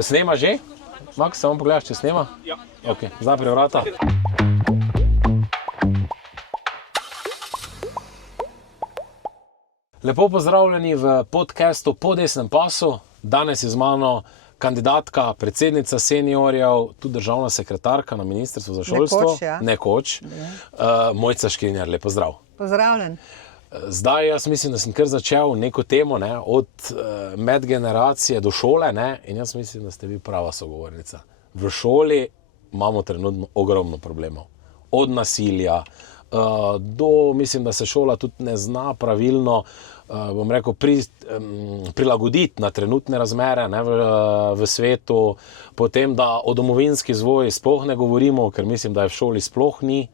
Snema že? Max, samo pogledaš, če snema? Ja. Ok, zapri vrata. Lepo pozdravljeni v podcastu Po desnem pasu. Danes je z mano kandidatka, predsednica seniorjev, tudi državna sekretarka na Ministrstvu za šolstvo. Nekoč. Mojca Škrinjar, lep pozdrav. Pozdravljen. Zdaj jaz mislim, da sem kar začel neko temo, od medgeneracije do šole, in jaz mislim, da ste vi prava sogovornica. V šoli imamo trenutno ogromno problemov. Od nasilja do, mislim, da se šola tudi ne zna pravilno, bom rekel, prilagoditi na trenutne razmere v svetu. Potem, da o domovinski vzgoji sploh ne govorimo, ker mislim, da je v šoli sploh ni.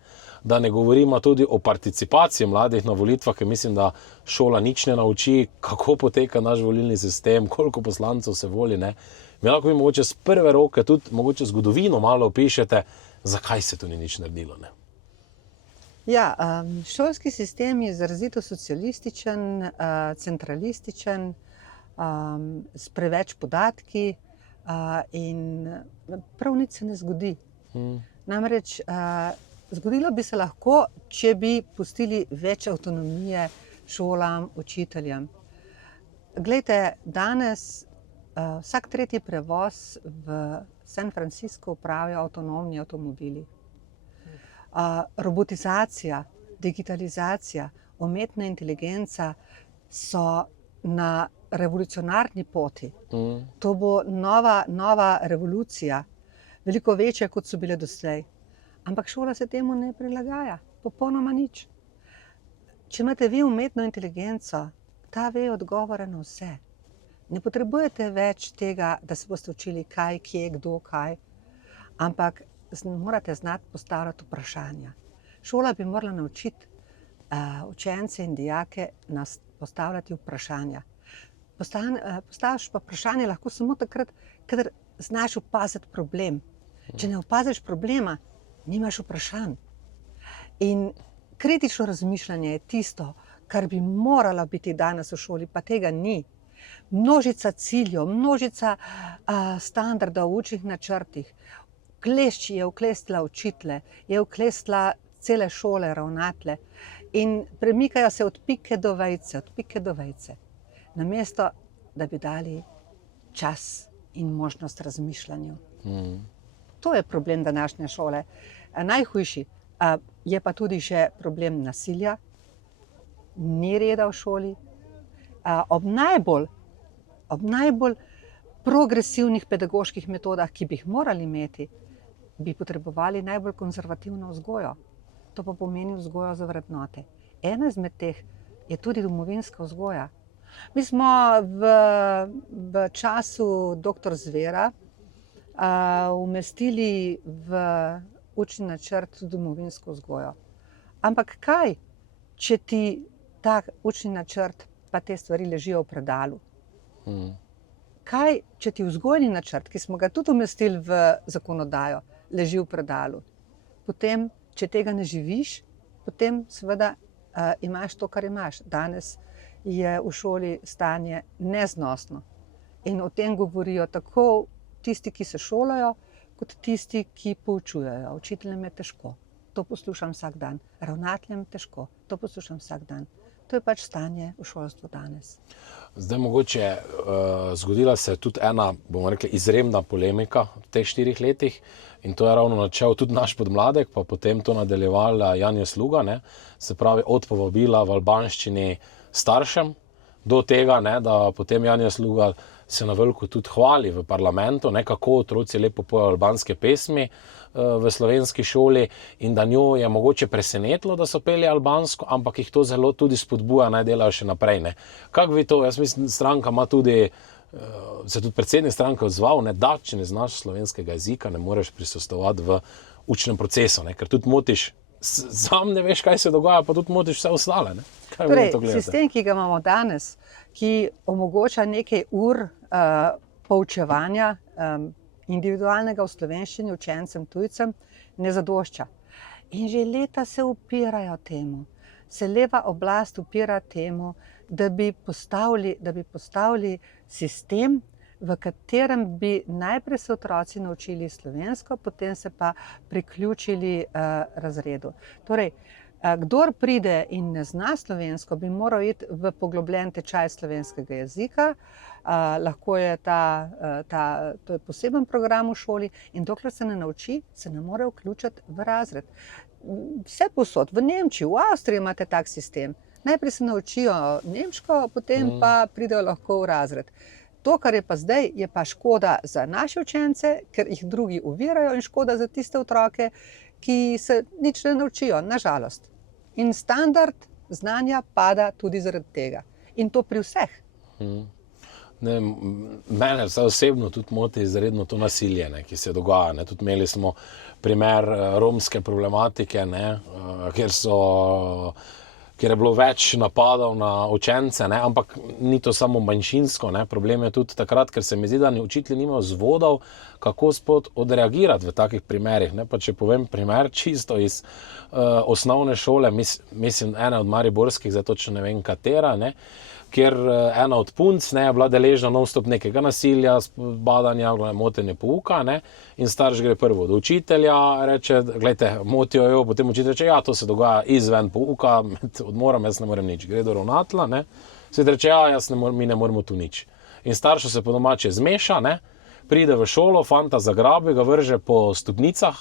Da ne govorimo tudi o participaciji mladih na volitvah, ker mislim, da šola nič ne nauči, kako poteka naš volilni sistem, koliko poslancev se voli. Mi lahko mogoče z prve roke tudi mogoče zgodovino malo opišete, zakaj se to ni nič naredilo. Ja, šolski sistem je izrazito socialističen, centralističen, s preveč podatki in prav nič se ne zgodi. Namreč zgodilo bi se lahko, če bi pustili več avtonomije šolam, učiteljem. Glejte, danes vsak tretji prevoz v San Franciscu upravijo avtonomni avtomobili. Robotizacija, digitalizacija, umetna inteligenca so na revolucionarni poti. To bo nova revolucija, veliko večja, kot so bile doslej. Ampak šola se temu ne prilagaja, popolnoma nič. Če imate vi umetno inteligenco, ta ve odgovore na vse. Ne potrebujete več tega, da se boste učili kaj, kje, kdo, kaj, ampak morate znati postavljati vprašanja. Šola bi morala naučiti učence in dijake postavljati vprašanja. Postaviš pa vprašanje lahko samo takrat, kadar znaš opaziti problem. Če ne opaziš problema, nimaš vprašanj. In kritično razmišljanje je tisto, kar bi moralo biti danes v šoli, pa tega ni. Množica ciljev, množica standardov v učnih načrtih. Klešč je oklestila učitelje, je oklestila cele šole, ravnatelje in premikajo se od pike do vejice, namesto da bi dali čas in možnost razmišljanju. To je problem današnje šole. Najhujši je pa tudi še problem nasilja, ni reda v šoli. Ob najbolj progresivnih pedagoških metodah, ki bi jih morali imeti, bi potrebovali najbolj konzervativno vzgojo. To pa pomeni vzgojo za vrednote. Ena izmed teh je tudi domovinska vzgoja. Mi smo v času dr. Zvera umestili v učni načrt domovinsko vzgojo. Ampak kaj, če ti ta učni načrt pa te stvari ležijo v predalu? Kaj, če ti vzgojni načrt, ki smo ga tudi umestili v zakonodajo, leži v predalu? Potem, če tega ne živiš, potem seveda imaš to, kar imaš. Danes je v šoli stanje neznosno. In o tem govorijo tako tisti, ki se šolajo, kot tisti, ki poučujejo. Učiteljem je težko. To poslušam vsak dan. Ravnateljem težko. To poslušam vsak dan. To je pač stanje v šolstvu danes. Zdaj mogoče zgodila se je tudi ena, bomo rekli, izredna polemika v teh 4 letih in to je ravno načel tudi naš podmladek, pa potem to nadaljevala Janja Sluga, se pravi od povabila v albanščini staršem do tega, da potem Janja Sluga se na veliko tudi hvali v parlamentu, kako otroci lepo pojejo albanske pesmi v slovenski šoli in da njo je mogoče presenetilo, da so peli albansko, ampak jih to zelo tudi spodbuja, naj delajo še naprej. Kako vi to, jaz mislim, stranka ima tudi, se tudi predsednik stranke odzval, da če ne znaš slovenskega jezika, ne moreš prisostovati v učnem procesu, ker tudi motiš, sam ne veš, kaj se dogaja, pa tudi motiš vse ostale. Torej, sistem, ki ga imamo danes, ki omogoča nekaj ur poučevanja individualnega v slovenščini učencem, tujcem, ne zadošča. In že leta se upirajo temu. Se leva oblast upira temu, da bi postavili sistem, v katerem bi najprej se otroci naučili slovensko, potem se pa priključili razredu. Torej, kdor pride in ne zna slovensko, bi moral iti v poglobljen tečaj slovenskega jezika. Lahko je to je poseben program v šoli in dokler se ne nauči, se ne more vključiti v razred. Vse povsod, v Nemčiji, v Avstriji imate tak sistem. Najprej se naučijo nemško, potem pa pridejo lahko v razred. To, kar je pa zdaj, je pa škoda za naše učence, ker jih drugi ovirajo, in škoda za tiste otroke, ki se nič ne naučijo, nažalost. In standard znanja pada tudi zaradi tega. In to pri vseh. Ne, mene vse osebno tudi moti izredno to nasilje, ne, ki se dogaja. Ne. Tudi imeli smo primer romske problematike, ne, kjer je bilo več napadov na učence, ne, ampak ni to samo manjšinsko. Ne. Problem je tudi takrat, ker se mi zdi, da učitelji nimajo vzvodov, kako sploh odreagirati v takih primerih. Ne. Pa če povem primer čisto iz osnovne šole, mislim ena od mariborskih, zdaj točno ne vem katera, ne, kjer ena od punc je bila deležna non-stop nekega nasilja, badanja, motenje pouka, ne, in starš gre prvo do učitelja, reče, glejte, motijo jo, potem učitelj reče, ja, to se dogaja izven pouka, med odmorom, jaz ne morem nič. Gre do ravnatelja, ne, svet reče, ja, mi ne moremo tu nič. In starša se po domače zmeša, ne, pride v šolo, fanta zagrabi, ga vrže po stopnicah,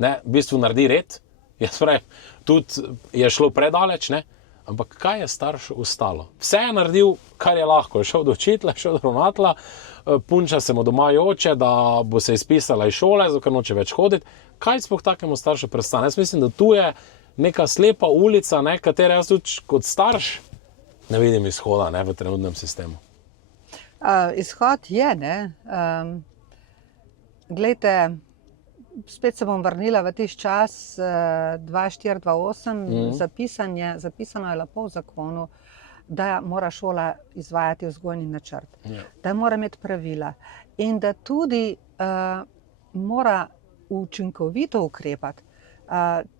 ne, v bistvu naredi red, jaz pravim, tudi je šlo predaleč, ne. Ampak kaj je staršu ostalo? Vse je naredil, kar je lahko. Je šel do učitelja, šel do ravnatelja, punča se mu doma joče, da bo se izpisala iz šole, zato ker noče več hoditi. Kaj sploh takemu staršu prestane? Jaz mislim, da tu je neka slepa ulica, ne, katere jaz tudi kot starš ne vidim izhoda, ne, v trenutnem sistemu. Izhod je, ne. Glejte, spet se bom vrnila v tisti čas 2004-2008, zapisano je lepo v zakonu, da mora šola izvajati vzgojni načrt, da mora imeti pravila in da tudi mora učinkovito ukrepati.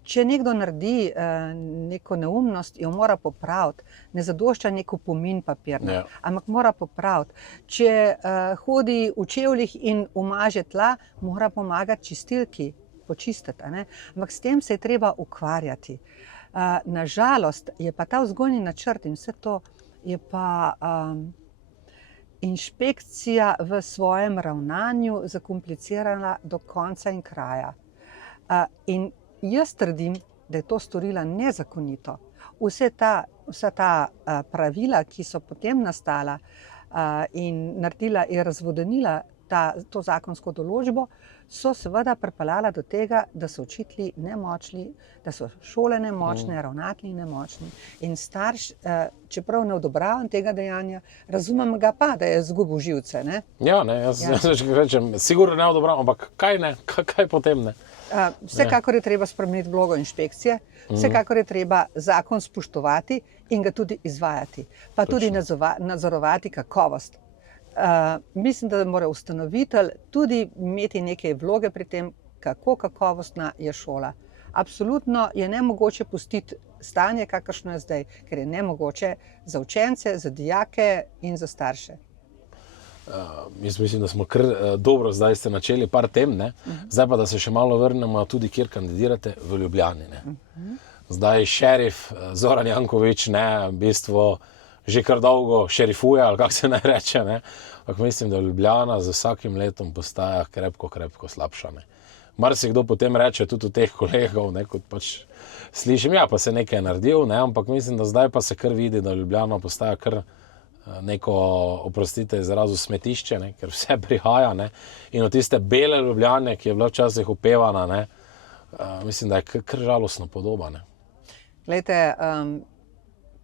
Če nekdo naredi neko neumnost, jo mora popraviti, ne zadošča nek opomin papirna, ampak mora popraviti. Če hodi v čevljih in umaže tla, mora pomagati čistilki počistiti, ne? Ampak s tem se je treba ukvarjati. Nažalost je pa ta vzgojni načrt in vse to je pa inšpekcija v svojem ravnanju zakomplicirana do konca in kraja. In jaz trdim, da je to storila nezakonito. Vsa ta pravila, ki so potem nastala in naredila in razvodenila to zakonsko določbo, so seveda pripeljala do tega, da so učitelji nemočni, da so šole nemočne, ravnatelji nemočni. In starš, čeprav ne odobravam tega dejanja, razumem ga pa, da je izgubil živce. Ne? Ja, ne, jaz rečem, sigurno ne odobravam, ampak kaj potem ne? Vsekakor je treba spremeniti vlogo inšpekcije, vsekakor je treba zakon spoštovati in ga tudi izvajati, pa tudi nadzorovati kakovost. Mislim, da mora ustanovitelj tudi imeti neke vloge pri tem, kako kakovostna je šola. Absolutno je nemogoče pustiti stanje, kakršno je zdaj, ker je nemogoče za učence, za dijake in za starše. Jaz mislim, da smo kar dobro zdaj ste načeli par tem, ne? Zdaj pa, da se še malo vrnemo tudi, kjer kandidirate, v Ljubljani. Ne? Zdaj šerif Zoran Janković, ne, v bistvu že kar dolgo šerifuje, ali kako se naj reče, ne? Ampak mislim, da Ljubljana z vsakim letom postaja krepko slabša. Ne? Marsikdo potem reče, tudi od teh kolegov, ne, kot pač slišim, ja, pa se nekaj je naredil, ne? Ampak mislim, da zdaj pa se kar vidi, da Ljubljana postaja kar neko, oprostite izrazu, smetišče, ne, ker vse prihaja, ne, in od tiste bele Ljubljane, ki je bila včasih opevana, ne, mislim, da je kar žalostno podoba, ne. Glejte,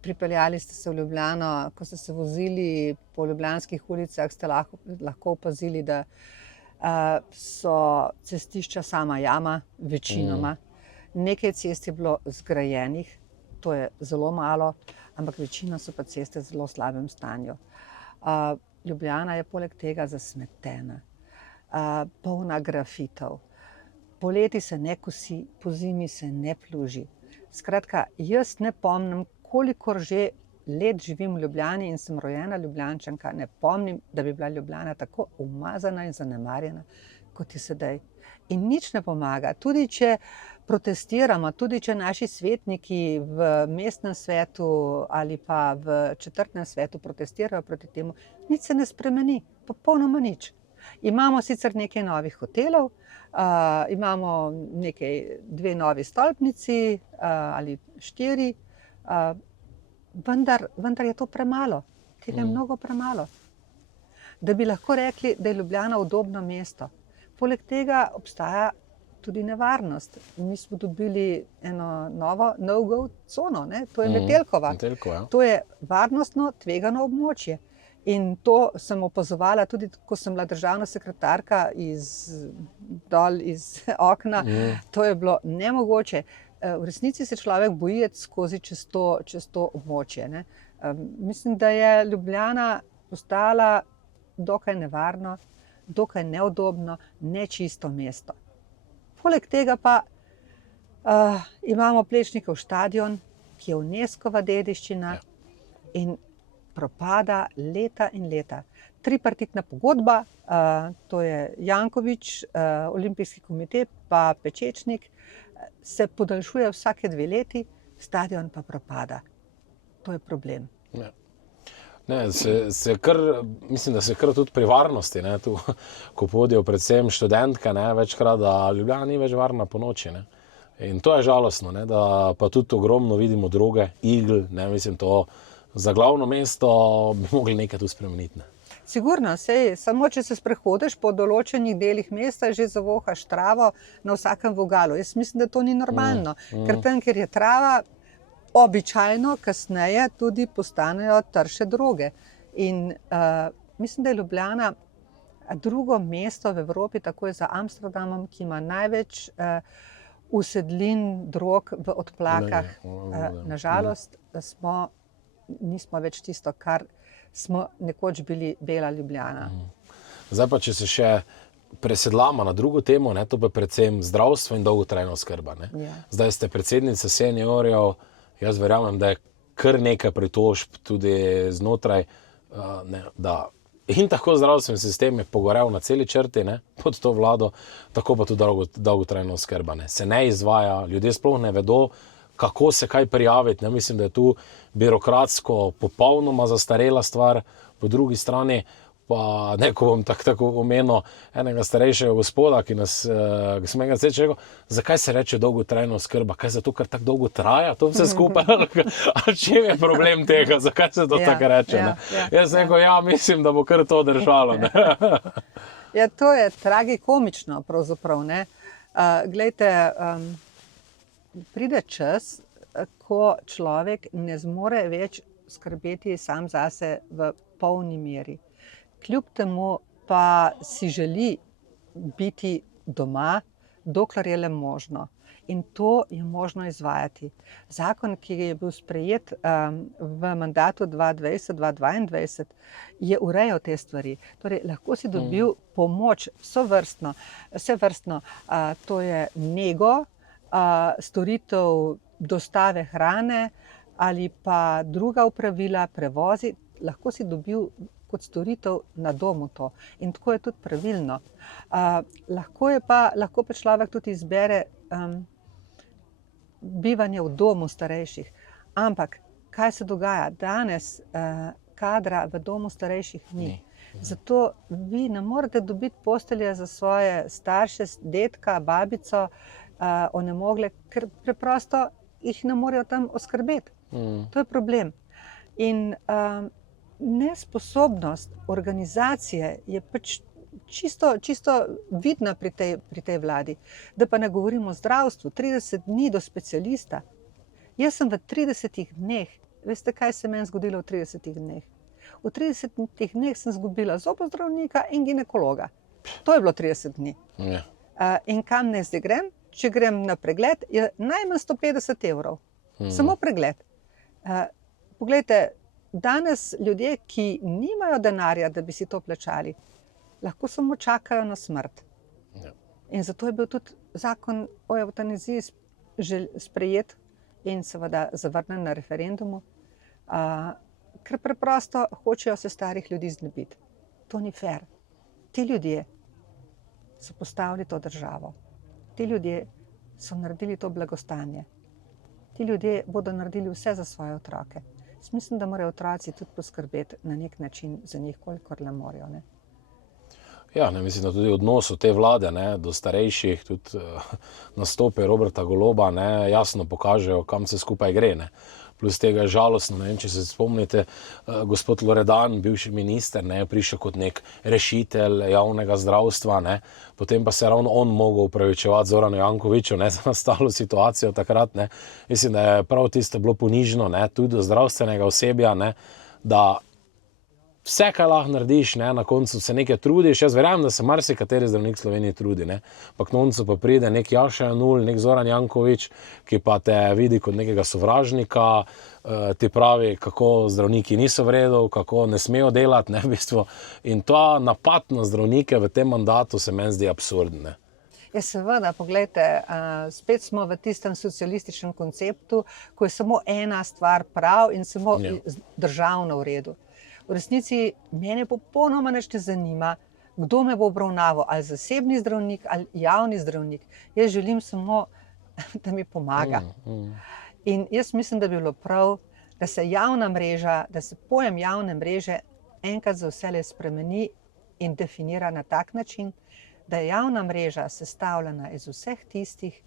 pripeljali ste se v Ljubljano, ko ste se vozili po ljubljanskih ulicah, ste lahko opazili, da so cestišča sama jama, večinoma. Nekaj cest je bilo zgrajenih, to je zelo malo, ampak večina so pa ceste v zelo slabem stanju. Ljubljana je poleg tega zasmetena, polna grafitov. Poleti se ne kosi, pozimi se ne pluži. Skratka, jaz ne pomnim, kolikor že let živim v Ljubljani in sem rojena Ljubljančanka, ne pomnim, da bi bila Ljubljana tako umazana in zanemarjena, kot je sedaj. In nič ne pomaga. Tudi če protestiramo, tudi če naši svetniki v mestnem svetu ali pa v četrtnem svetu protestirajo proti temu, nič se ne spremeni, popolnoma nič. Imamo sicer nekaj novih hotelov, imamo dve novi stolpnici ali 4, vendar je to premalo. Tega je mnogo premalo. Da bi lahko rekli, da je Ljubljana udobno mesto. Poleg tega obstaja tudi nevarnost. Mi smo dobili eno novo no-go cono, ne? To je Metelkova. Metelkova, ja. To je varnostno tvegano območje. In to sem opazovala tudi, ko sem bila državna sekretarka dol iz okna. To je bilo nemogoče. V resnici se človek boji skozi čez to območje, ne. Mislim, da je Ljubljana postala dokaj nevarno, dokaj neudobno, nečisto mesto. Poleg tega pa imamo Plečnikov stadion, ki je UNESCO-va dediščina in propada leta in leta. Tripartitna pogodba, to je Janković, Olimpijski komite pa Pečečnik, se podaljšuje vsake 2 leti, stadion pa propada. To je problem. Ne, mislim, da se kar tudi pri varnosti, ne, tu, ko podijo predvsem študentke, ne, večkrat, da Ljubljana ni več varna po noči. Ne. In to je žalostno, ne, da pa tudi ogromno vidimo droge, igl, ne, mislim, to za glavno mesto bi mogli nekaj tu spremeniti. Ne. Sigurno, samo če se sprehodiš po določenih delih mesta, že zavohaš travo na vsakem vogalu. Jaz mislim, da to ni normalno, ker tam, kjer je trava, običajno kasneje tudi postanejo trše droge. In mislim, da je Ljubljana drugo mesto v Evropi, takoj za Amsterdamom, ki ima največ usedlin drog v odplakah. Nažalost, nismo več tisto, kar smo nekoč bili bela Ljubljana. Zdaj pa, če se še presedlamo na drugo temo, ne, to pa predvsem zdravstvo in dolgotrajna oskrba. Ja. Zdaj ste predsednica seniorjev, jaz verjamem, da je kar nekaj pritožb tudi znotraj, da in tako zdravstveni sistem je pogorel na celi črti, ne, pod to vlado, tako pa tudi dolgotrajna oskrba. Ne. Se ne izvaja, ljudje sploh ne vedo, kako se kaj prijaviti. Ne. Mislim, da je tu birokratsko popolnoma zastarela stvar, po drugi strani pa neko bom tako omenil enega starejšega gospoda, ki smo enkrat rekel, zakaj se reče dolgotrajna oskrba? Kaj zato, ker tako dolgo traja to vse skupaj? Ali čem je problem tega? Zakaj se to tako reče? Jaz rekel, mislim, da bo kar to držalo. Ne? Ja, to je tragikomično pravzaprav, ne. Glejte, pride čas, ko človek ne zmore več skrbeti sam zase v polni meri. Kljub temu pa si želi biti doma, dokler je le možno. In to je možno izvajati. Zakon, ki je bil sprejet v mandatu 2020-2022, je urejal te stvari. Torej, lahko si dobil pomoč vsevrstno, to je nego, storitev dostave hrane ali pa druga opravila, prevozi, lahko si dobil kot storitev na domu to. In tako je tudi pravilno. Lahko pa človek tudi izbere bivanje v domu starejših. Ampak, kaj se dogaja? Danes kadra v domu starejših ni. Zato vi ne morete dobiti postelje za svoje starše, dedka, babico, onemogle, ker preprosto jih ne morejo tam oskrbeti. To je problem. In nesposobnost organizacije je pač čisto vidna pri tej vladi. Da pa ne govorimo o zdravstvu, 30 dni do specialista. Jaz sem v 30 dneh, veste, kaj se meni zgodilo v 30 dneh? V 30 dneh sem izgubila zobozdravnika in ginekologa. To je bilo 30 dni. In kam ne zdaj grem? Če grem na pregled, je najmanj 150 evrov. Samo pregled. Poglejte, danes ljudje, ki nimajo denarja, da bi si to plačali, lahko samo čakajo na smrt. In zato je bil tudi zakon o evtanaziji sprejet in seveda zavrnjen na referendumu. Ker preprosto hočejo se starih ljudi znebiti. To ni fair. Ti ljudje so postavili to državo. Ti ljudje so naredili to blagostanje. Ti ljudje bodo naredili vse za svoje otroke. Jaz mislim, da morajo otroci tudi poskrbeti na nek način za njih, kolikor le morajo. Ne? Ja, ne, mislim, da tudi odnos te vlade do starejših, tudi nastope Roberta Goloba jasno pokažejo, kam se skupaj gre. Ne. Plus tega je žalostno, ne vem, če se spomnite, gospod Loredan, bivši minister, je prišel kot nek rešitelj javnega zdravstva, potem pa se je ravno on mogel upravičevati Zoranu Jankoviću za nastalo situacijo takrat. Mislim, da je prav tisto bilo ponižno, tudi do zdravstvenega osebja, da vse, kaj lahko narediš, na koncu se nekaj trudiš. Jaz verjamem, da se marsikateri zdravnik v Sloveniji trudi, pa k koncu pa pride nek Jaša Jenull, nek Zoran Janković, ki pa te vidi kot nekega sovražnika, ti pravi, kako zdravniki niso v redu, kako ne smejo delati, v bistvu. In ta napad na zdravnike v tem mandatu se meni zdi absurden. Ja, seveda, poglejte, spet smo v tistem socialističnem konceptu, ko je samo ena stvar prav in samo državno v redu. V resnici mene popolnoma nič ne zanima, kdo me bo obravnaval, ali zasebni zdravnik ali javni zdravnik. Jaz želim samo, da mi pomaga. In jaz mislim, da bi bilo prav, da se javna mreža, da se pojem javne mreže enkrat za vselej spremeni in definira na tak način, da je javna mreža sestavljena iz vseh tistih,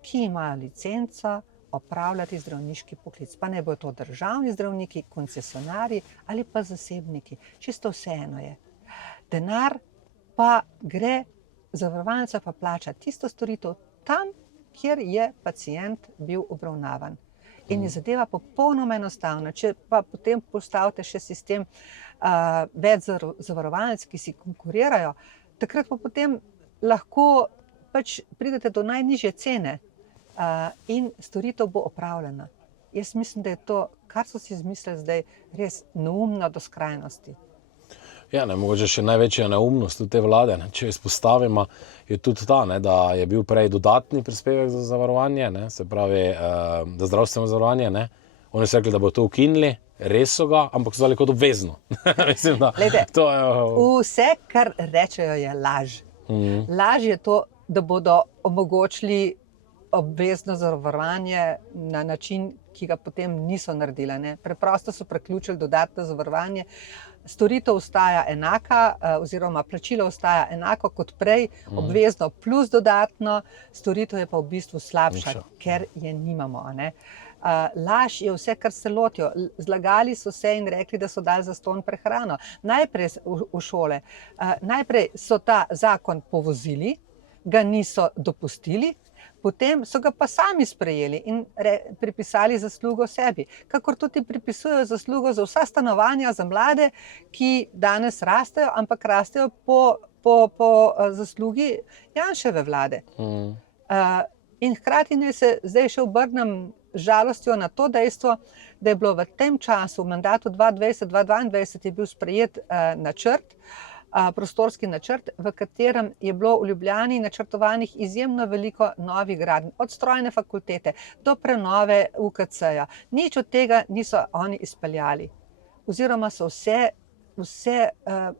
ki imajo licenco opravljati zdravniški poklic. Pa ne bojo to državni zdravniki, koncesionarji ali pa zasebniki. Čisto vseeno je. Denar pa gre, zavarovalnica pa plača tisto storitev tam, kjer je pacient bil obravnavan. In je zadeva popolnoma enostavna. Če pa potem postavite še sistem več zavarovalnic, ki si konkurirajo, takrat pa potem lahko pač pridete do najnižje cene. In storitev bo opravljena. Jaz mislim, da je to, kar so si izmislili zdaj, res neumno do skrajnosti. Ja, mogoče še največja neumnost te vlade, če izpostavimo, je tudi ta, da je bil prej dodatni prispevek za zavarovanje, se pravi, za zdravstveno zavarovanje. Oni so rekli, da bo to ukinili, res so ga, ampak so dali kot obvezno. Mislim, da Lejte, to je... Vse, kar rečejo, je laž. Laž je to, da bodo omogočili obvezno zavarovanje na način, ki ga potem niso naredili. Preprosto so priključili dodatno zavarovanje. Storitev ostaja enaka, oziroma plačilo ostaja enako kot prej, obvezno plus dodatno, storitev je pa v bistvu slabša, ker je nimamo. Laž je vse, kar se lotijo. Zlagali so se in rekli, da so dali zastonj prehrano. Najprej v šole. Najprej so ta zakon povozili, ga niso dopustili, potem so ga pa sami sprejeli in pripisali zaslugo sebi. Kakor tudi pripisujejo zaslugo za vsa stanovanja za mlade, ki danes rastejo, ampak rastejo po zaslugi Janševe vlade. In hkrati naj se zdaj še obrnem žalostjo na to dejstvo, da je bilo v tem času, v mandatu 2020-2022, je bil sprejet načrt, prostorski načrt, v katerem je bilo v Ljubljani načrtovanih izjemno veliko novih gradenj, od strojne fakultete do prenove UKC-ja. Nič od tega niso oni izpeljali. Oziroma so vse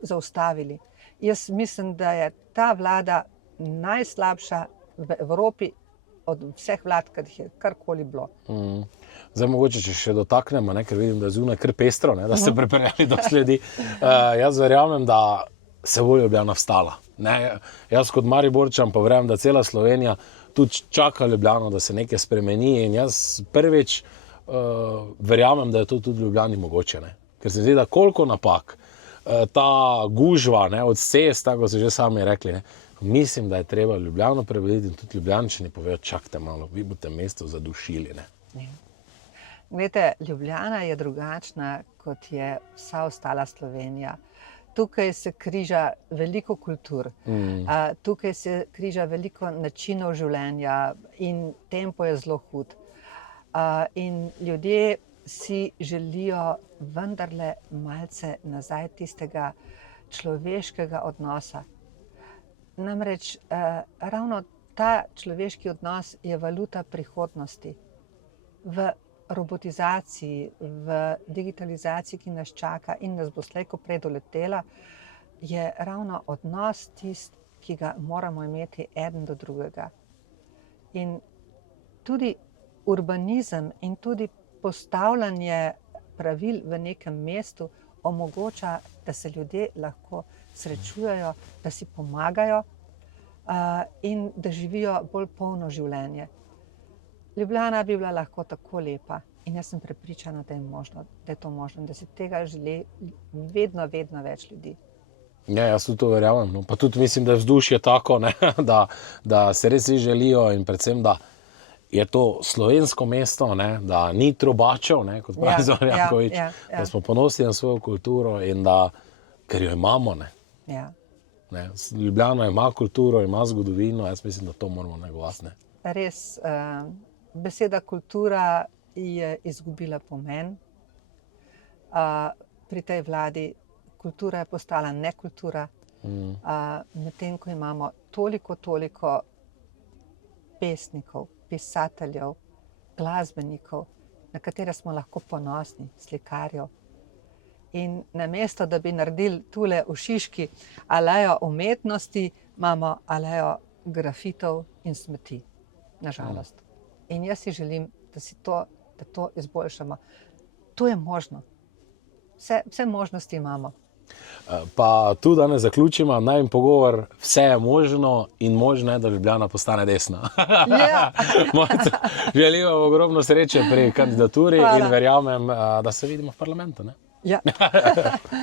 zaustavili. Jaz mislim, da je ta vlada najslabša v Evropi od vseh vlad, ki jih je karkoli bilo. Zdaj mogoče, če še dotaknemo, ker vidim, da je zunaj kar pestro, da ste pripeljali do sledi. Jaz verjamem, da se bo Ljubljana vstala. Jaz kot Mariborčan pa verjamem, da cela Slovenija tudi čaka Ljubljano, da se nekaj spremeni, in jaz prvič verjamem, da je to tudi v Ljubljani mogoče. Ker se zdi, da koliko napak, ta gužva od cest, tako so že sami rekli, mislim, da je treba Ljubljano prebuditi, in tudi Ljubljančani povejo, čakajte malo, vi boste mesto zadušili. Glejte, Ljubljana je drugačna, kot je vsa ostala Slovenija. Tukaj se križa veliko kultur, tukaj se križa veliko načinov življenja in tempo je zelo hud. In ljudje si želijo vendarle malce nazaj tistega človeškega odnosa. Namreč ravno ta človeški odnos je valuta prihodnosti. V robotizaciji, v digitalizaciji, ki nas čaka in nas bo slej ko prej doletela, je ravno odnos tisti, ki ga moramo imeti eden do drugega. In tudi urbanizem in tudi postavljanje pravil v nekem mestu omogoča, da se ljudje lahko srečujejo, da si pomagajo in da živijo bolj polno življenje. Ljubljana bi bila lahko tako lepa in jaz sem prepričana, da je to možno, da si tega želi vedno več ljudi. Ja, jaz tudi to verjamem. No. Pa tudi mislim, da je vzdušje tako, ne, da se res vsi želijo in predvsem, da je to slovensko mesto, ne, da ni trobačev, ne, kot pravi Zoran Janković, da smo ponosni na svojo kulturo in da, ker jo imamo. Ne. Ja. Ne, Ljubljana ima kulturo, ima zgodovino, jaz mislim, da to moramo negovati. Ne. Res, beseda kultura je izgubila pomen. Pri tej vladi kultura je postala nekultura, medtem ko imamo toliko pesnikov, pisateljev, glasbenikov, na katere smo lahko ponosni, slikarjev. In namesto, da bi naredili tule v Šiški alejo umetnosti, imamo alejo grafitov in smeti, nažalost. In jaz si želim, da to izboljšamo. To je možno. Vse možnosti imamo. Pa tu danes zaključimo, najmen pogovor, vse je možno in možno je, da Ljubljana postane desna. Ja. Želim vam ogromno sreče pri kandidaturi in verjamem, da se vidimo v parlamentu. Ne? Ja.